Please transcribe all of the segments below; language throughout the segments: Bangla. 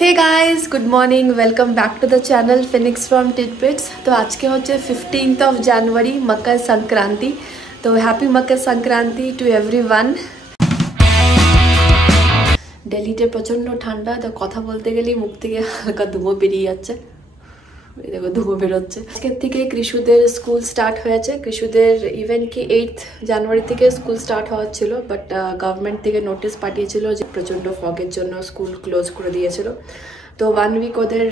Hey guys, good morning. Welcome back to the channel Phoenix from Tidbits. तो आज के होचे 15th of January Makar Sankranti. तो happy Makar Sankranti to everyone. দিল্লিতে প্রচন্ড ঠান্ডা তো কথা বলতে গেলেই মুখ থেকে হালকা ধুমো বেরিয়ে যাচ্ছে এই দেখো ধুমো বের হচ্ছে আজকে থেকে কৃষুদের স্কুল স্টার্ট হয়েছে কৃষুদের ইভেন কি 8th জানুয়ারি থেকে স্কুল স্টার্ট হওয়া ছিল বাট গভর্নমেন্ট থেকে নোটিশ পাঠিয়েছিল যে প্রচন্ড ফগের জন্য স্কুল ক্লোজ করে দিয়েছিল তো 1 উইক ওদের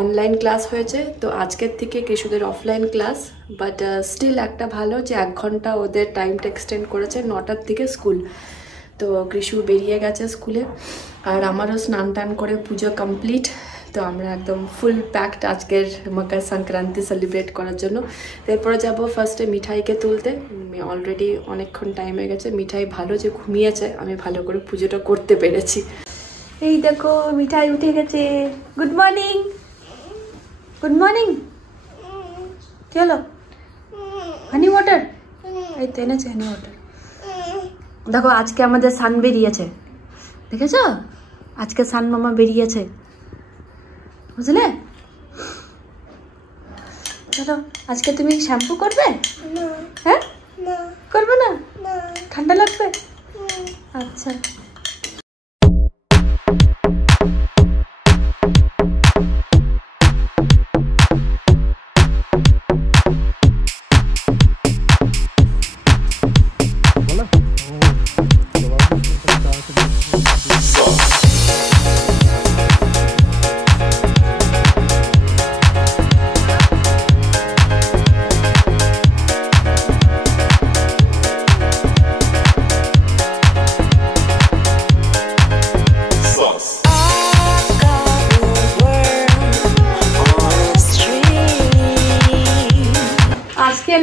অনলাইন ক্লাস হয়েছে তো আজকের থেকে কৃষুদের অফলাইন ক্লাস বাট স্টিল একটা ভালো যে 1 ঘন্টা ওদের টাইমটা এক্সটেন্ড করেছে 9টার থেকে স্কুল তো কৃষু বেরিয়ে গেছে স্কুলে আর আমারও স্নান টান করে পুজো কমপ্লিট তো আমরা একদম ফুল প্যাকড আজকের মকর সংক্রান্তি সেলিব্রেট করার জন্য এরপরে যাব ফার্স্টে মিঠাইকে তুলতে অলরেডি অনেকক্ষণ টাইম হয়ে গেছে মিঠাই ভালো যে ঘুমিয়েছে আমি ভালো করে পুজোটা করতে পেরেছি এই দেখো মিঠাই উঠে গেছে গুড মর্নিং চলো হানি ওয়াটার এই তো এনেছে হানি ওয়াটার দেখো আজকে আমাদের সান বেরিয়েছে দেখেছো আজকে সান মামা বেরিয়েছে বুঝলে চলো আজকে তুমি শ্যাম্পু করবে না হ্যাঁ না করবে না না ঠান্ডা লাগবে আচ্ছা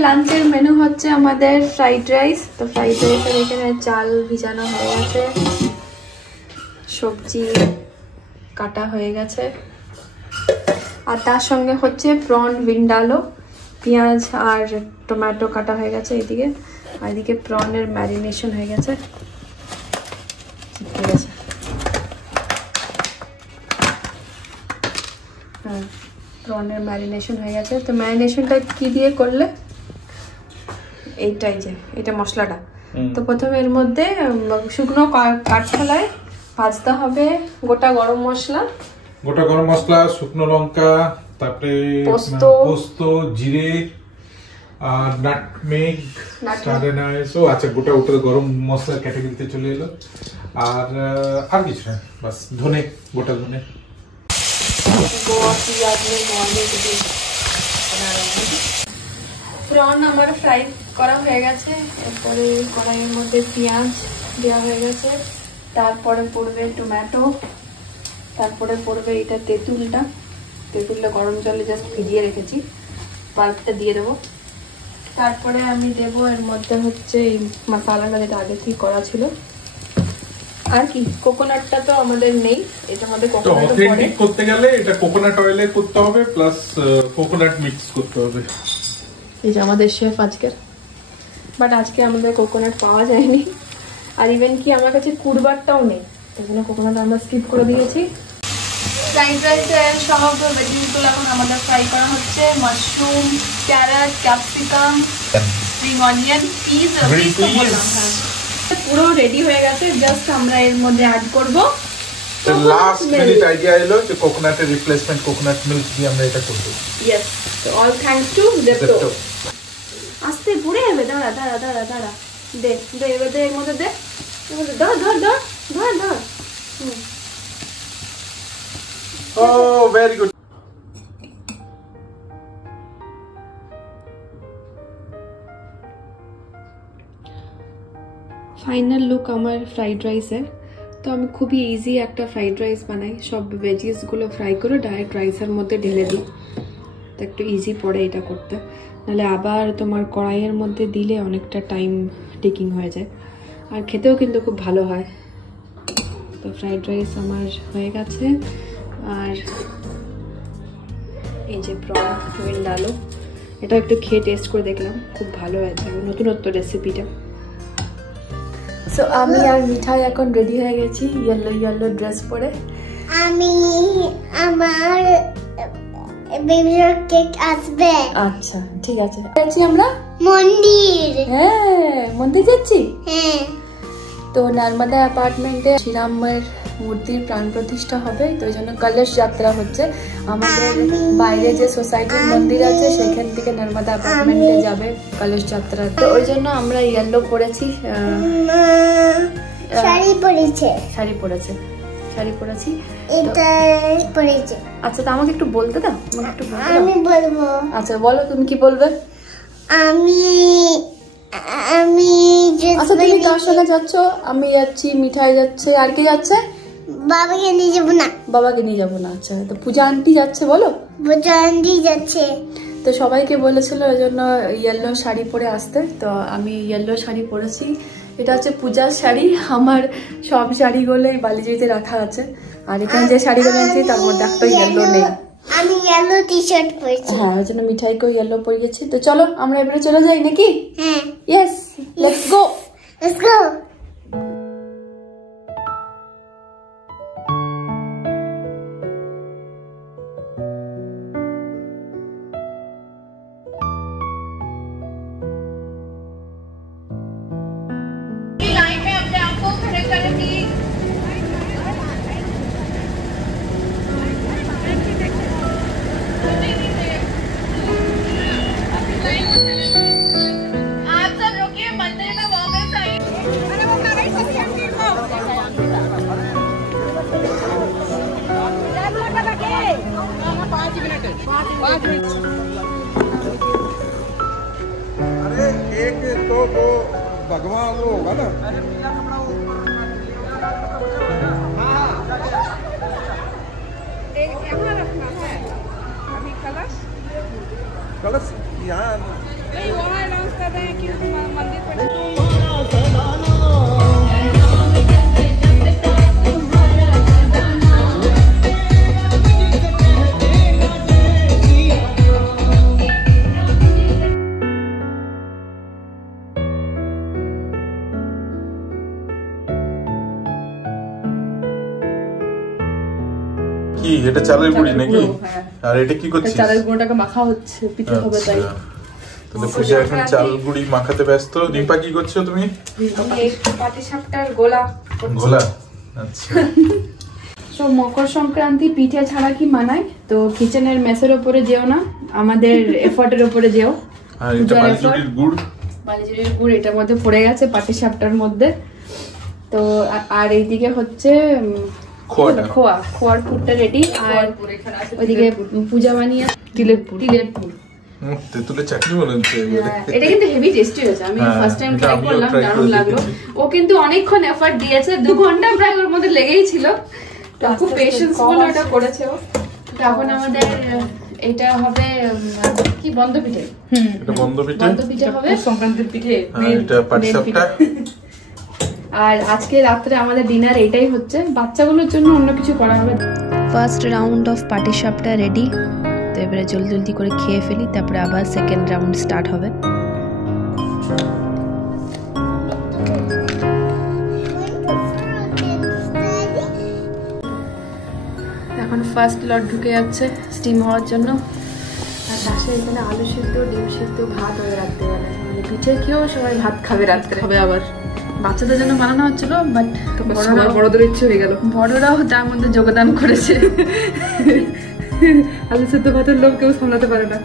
লাঞ্চের মেনু হচ্ছে আমাদের ফ্রাইড রাইস তো ফ্রাইড রাইসের এখানে চাল ভিজানো হয়ে গেছে সবজি কাটা হয়ে গেছে আর তার সঙ্গে হচ্ছে প্রন ভিন্ডালো পেঁয়াজ আর টমেটো কাটা হয়ে গেছে এদিকে আর এদিকে প্রনের ম্যারিনেশন হয়ে গেছে ঠিক আছে হ্যাঁ প্রনের ম্যারিনেশন হয়ে গেছে তো ম্যারিনেশনটা কি দিয়ে করলে এইটাই যে এটা মশলাটা তো প্রথমে এর মধ্যে শুকনো কাঠখোলায় ভাজতে হবে গোটা গরম মশলা শুকনো লঙ্কা তারপরে পোস্ত জিরে আর নাটমেগ স্টারনাইসও আচ্ছা গোটা উপরে গরম মশলা ক্যাটাগরিতে চলে এলো আর কিছু না বাস ধনে গোটা ধনে প্রন আমার ফ্রাই করা হয়ে গেছে এরপরে কড়াইয়ের মধ্যে পেঁয়াজ দেওয়া হয়ে গেছে তারপরে পড়বে টমেটো তারপরে পড়বে এটা তেঁতুলটা গরম জলে জাস্ট ভিজিয়ে রেখেছি পাল্পটা দিয়ে দেবো তারপরে আমি দেবো এর মধ্যে হচ্ছে এই মশলাটা যেটা আগে থেকে করা ছিল আর কি কোকোনাটটা তো আমাদের নেই এটা আমাদের কোকোনাট করতে গেলে এটা কোকোনাট অয়েলে করতে হবে প্লাস কোকোনাট মিক্স করতে হবে এই যে আমাদের শেফ আজকের বাট আজকে আমাদের কোকোনাট পাওয়া যায়নি আর ইভেন কি আমার কাছে কুড়বারটাও নেই তাই জন্য কোকোনাট আমরা স্কিপ করে দিয়েছি ফ্রাইড রাইসের সব ভেজিটেবল এখন আমাদের ফ্রাই করা হচ্ছে mushroom carrot capsicum spring onion piece পুরো রেডি হয়ে গেছে জাস্ট আমরা এর মধ্যে অ্যাড করবো লাস্ট মিনিট আইডিয়া এলো যে কোকোনাটের রিপ্লেসমেন্ট কোকোনাট মিল্ক দিয়ে আমরা এটা করব yes so all thanks to Zepto আস্তে পুড়ে যাবে দাঁড়া দে এবার দে এর মধ্যে দে ধর ও ভেরি গুড ফাইনাল লুক আমার ফ্রাইড রাইসের তো আমি খুবই ইজি একটা ফ্রাইড রাইস বানাই সব ভেজিসগুলো ফ্রাই করে ডাইরেক্ট রাইসের মধ্যে ঢেলে দিই তো একটু ইজি পড়ে এটা করতে নাহলে আবার তোমার কড়াইয়ের মধ্যে দিলে অনেকটা টাইম টেকিং হয়ে যায় আর খেতেও কিন্তু খুব ভালো হয় তো ফ্রাইড রাইস আমার হয়ে গেছে আর এই যে প্রন ভিন্ডালো এটা একটু খেয়ে টেস্ট করে দেখলাম খুব ভালো হয়েছে নতুনত্ব রেসিপিটা সো আমি আর মিঠাই এখন রেডি হয়ে গেছি ইয়েলো ইয়েলো ড্রেস পরে আমি আমার বেবির কেক আসবে। আচ্ছা ঠিক আছে, যাচ্ছি আমরা মন্দির। হ্যাঁ মন্দির যাচ্ছি। হ্যাঁ, তো নর্মদা অ্যাপার্টমেন্টে শ্রীরামের মূর্তির প্রাণ প্রতিষ্ঠা হবে, তো ওই জন্য কলশ যাত্রা হচ্ছে। আমাদের বাইরে যে সোসাইটির মন্দির আছে সেখান থেকে নর্মদা অ্যাপার্টমেন্টে যাবে কলশ যাত্রা। তো ওই জন্য আমরা ইয়েলো পরেছি, শাড়ি পরেছে। শাড়ি পরেছে, শাড়ি পরেছি এটা পরেছে। আচ্ছা তো আমাকে একটু বলতে দাও, আমাকে একটু বলতে দাও। আমি বলবো। আচ্ছা বলো, তুমি কি বলবে? আমি আমি আচ্ছা তুমি কার সঙ্গে যাচ্ছ? আমি যাচ্ছি, মিঠাই যাচ্ছে, আর কি যাচ্ছে? বাবাকে নিয়ে যাবো না। বাবাকে নিয়ে যাবো না। আচ্ছা তো পূজা আন্টি যাচ্ছে, বলো। পূজা আন্টি যাচ্ছে। তো সবাইকে বলেছিল ওই জন্য ইয়েলো শাড়ি পরে আসতে, তো আমি ইয়েলো শাড়ি পরেছি। এটা হচ্ছে পূজার শাড়ি, আমার সব শাড়িগুলো এই বালিজুড়িতে রাখা আছে, আর এখানে যে শাড়িগুলো আছে তার মধ্যে একটা ইয়েলো নেই। আমি ইয়েলো টি-শার্ট পরেছি। হ্যাঁ ওই জন্য মিঠাইকেও ইয়েলো পরিয়েছি। তো চলো আমরা এবারে চলে যাই নাকি? হ্যাঁ, yes let's go, let's go. अरे एक तो वो भगवान वो होगा ना। रखना है अभी कलश कलश यहाँ नहीं, वहाँ अनाउंस कर रहे हैं कि मंदिर पर। কি এটা চালের গুঁড়ি নাকি? আর এটা কি করছিস? চালের গুঁড়োটাকে মাখা হচ্ছে, পিঠে হবে তাই। তাহলে পূজা এখন চাল গুঁড়ি মাখাতে ব্যস্ত। রিম্পা কি করছো তুমি? আমি পাটিসাপটার গোলা করছি। গোলা, আচ্ছা। তো মকর সংক্রান্তি পিঠে ছাড়া কি মানায়? তো কিচেনের মেসের উপরে যেও না, আমাদের এফর্টের উপরে যেও। আর এটা বালিজুড়ির গুড়, বালিজুড়ির গুড় এটার মধ্যে পড়ে গেছে পাটিসাপটার মধ্যে। তো আর এইদিকে হচ্ছে খোয়ার পুরটা রেডি, আর ওইদিকে পূজা বানিয়ে তিলের পুর। তেঁতুলের চাটনি বানাচ্ছে। এটা কিন্তু হেভি টেস্টি হয়েছে, আমি ফার্স্ট টাইম ট্রাই করলাম, দারুণ লাগলো। ও কিন্তু অনেকক্ষণ এফর্ট দিয়েছে, 2 ঘন্টা প্রায় ওর মধ্যে লেগেই ছিল, তো খুব পেশেন্স বলে ওটা করেছে ও। তখন আমাদের এটা হবে কি বন্ধ পিঠে। এটা বন্ধ পিঠে হবে, সংক্রান্তির পিঠে। এটা পাটিসাপটা। আর আজকে রাত্রে আমাদের ডিনার এটাই হচ্ছে, বাচ্চাগুলোর জন্য অন্য কিছু করা হবে। First round of patishapta ready, তো এবারে জলদি জলদি করে খেয়ে ফেলি, তারপরে আবার সেকেন্ড রাউন্ড স্টার্ট হবে। এখন ফার্স্ট লট ঢুকে যাচ্ছে স্টিম হওয়ার জন্য, আর পাশে এখানে আলু সিদ্ধ, ডিম সিদ্ধ, ভাত হয়ে রাখতে পারে, মানে পিঠে খেয়েও সবাই ভাত খাবে রাত্রে। হবে আবার বাচ্চাদের জন্য বানানো হচ্ছিল, বাট বড়দের ইচ্ছে হয়ে গেল, বড়রাও তার মধ্যে যোগদান করেছে। আলু সিদ্ধ ভাতের লোক কেউ সামলাতে পারে না।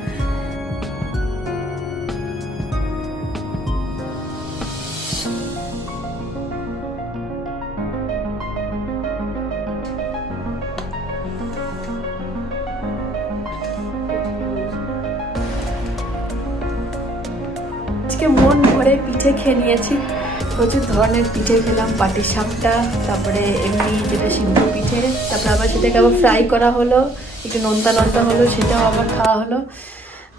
আজকে মন ভরে পিঠে খেয়ে নিয়েছি, প্রচুর ধরনের পিঠে খেলাম, পাটিসাপটা, তারপরে এমনি যেটা সিদ্ধ পিঠে, তারপরে আবার সেটাকে আবার ফ্রাই করা হলো, একটু নোনতা নোনতা হলো, সেটাও আবার খাওয়া হলো,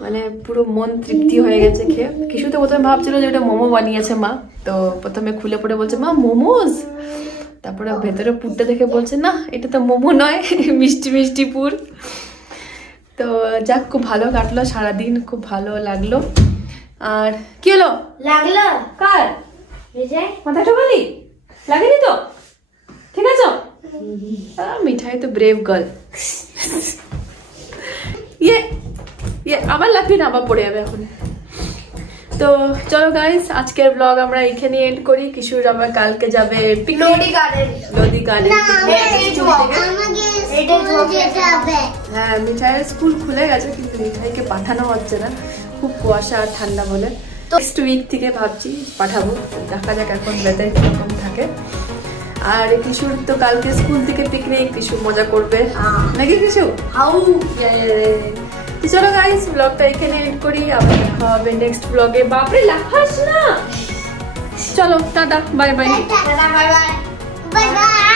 মানে পুরো মন তৃপ্তি হয়ে গেছে খেয়ে। কিছু তো প্রথমে ভাবছিল যে ওটা মোমো বানিয়েছে মা, তো প্রথমে খুলে পড়ে বলছে মা মোমোজ, তারপরে ভেতরে পুরটা দেখে বলছে না এটা তো মোমো নয়, মিষ্টি মিষ্টি পুর। তো যাক, খুব ভালো কাটলো সারাদিন, খুব ভালো লাগলো। আর কি হলো? লাগলো কার মাথাটা বলি লাগেনি তো? ঠিক আছে, মিঠাই তো ব্রেভ গার্ল। ইয়ে আবার লাগবে না, আবার পড়ে যাবে এখন। তো চলো গাইস, আজকের ব্লগ আমরা এখানে এন্ড করি। কিশোর আবার কালকে যাবে লোদি গার্ডেন। হ্যাঁ, মিঠাইয়ের স্কুল খুলে গেছে কিন্তু মিঠাইকে পাঠানো হচ্ছে না, খুব কুয়াশা আর ঠান্ডা বলে। তো নেক্সট উইক থেকে ভাবছি পাঠাবো, দেখা যাক এখন ওয়েদার কিরকম থাকে। আর কিশোর তো কালকে স্কুল থেকে পিকনিক, কিশোর মজা করবে নাকি কিশোর? তো চলো গাইস, ব্লগটা এখানে এন্ড করি, আবার দেখা হবে নেক্সট ব্লগে। বাপরে লাফাস না, চলো tata, bye bye. Bye bye.